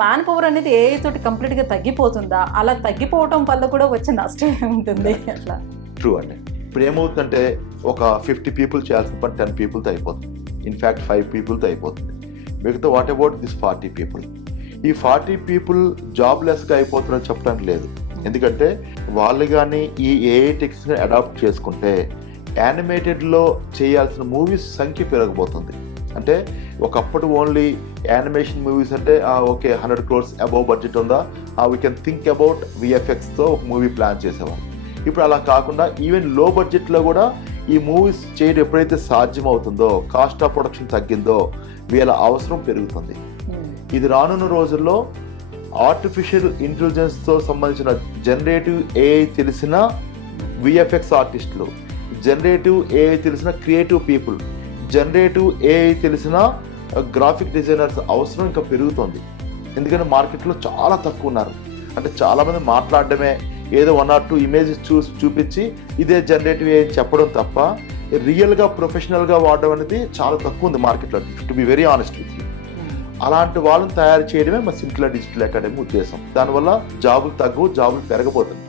Man power అనేది AI తోటి కంప్లీట్గా తగ్గిపోతుందా? అలా తగ్గిపోవటం వల్ల కూడా వచ్చే నష్టం ఏముంటుంది అట్లా? ట్రూ అండి. ఇప్పుడు ఏమవుతుందంటే ఒక 50 పీపుల్ చేయాల్సిన పని 10 పీపుల్తో అయిపోతుంది. ఇన్ఫ్యాక్ట్ 5 పీపుల్తో అయిపోతుంది. మిగతా వాట్ అబౌట్ దిస్ 40 పీపుల్? ఈ 40 పీపుల్ జాబ్లెస్గా అయిపోతున్నారని చెప్పడానికి లేదు. ఎందుకంటే వాళ్ళు కానీ ఈ ఏఐ టెక్స్ని అడాప్ట్ చేసుకుంటే యానిమేటెడ్లో చేయాల్సిన మూవీస్ సంఖ్య పెరగబోతుంది. అంటే ఒకప్పుడు ఓన్లీ యానిమేషన్ మూవీస్ అంటే ఓకే 100 crores అబౌవ్ బడ్జెట్ ఉందా, వీ కెన్ థింక్ అబౌట్ విఎఫ్ఎక్స్తో ఒక మూవీ ప్లాన్ చేసేవాళ్ళు. ఇప్పుడు అలా కాకుండా ఈవెన్ లో బడ్జెట్లో కూడా ఈ మూవీస్ చేయడం ఎప్పుడైతే సాధ్యమవుతుందో, కాస్ట్ ఆఫ్ ప్రొడక్షన్ తగ్గిందో వీళ్ళ అవసరం పెరుగుతుంది. ఇది రానున్న రోజుల్లో ఆర్టిఫిషియల్ ఇంటెలిజెన్స్తో సంబంధించిన జనరేటివ్ ఏఐ తెలిసిన విఎఫ్ఎక్స్ ఆర్టిస్టులు, జనరేటివ్ ఏఐ తెలిసిన క్రియేటివ్ పీపుల్, జనరేటివ్ ఏఐ తెలిసిన గ్రాఫిక్ డిజైనర్స్ అవసరం ఇంకా పెరుగుతుంది. ఎందుకంటే మార్కెట్లో చాలా తక్కువ ఉన్నారు. అంటే చాలామంది మాట్లాడడమే, ఏదో 1 or 2 ఇమేజెస్ చూపించి ఇదే జనరేటివ్ ఏఐ చెప్పడం తప్ప రియల్గా ప్రొఫెషనల్గా వాడడం అనేది చాలా తక్కువ ఉంది మార్కెట్లో, to be very honest with you. అలాంటి వాళ్ళని తయారు చేయడమే మా సింప్లర్ డిజిటల్ అకాడమీ ఉద్దేశం. దానివల్ల జాబులు తగ్గవు, జాబులు పెరగబోతుంది.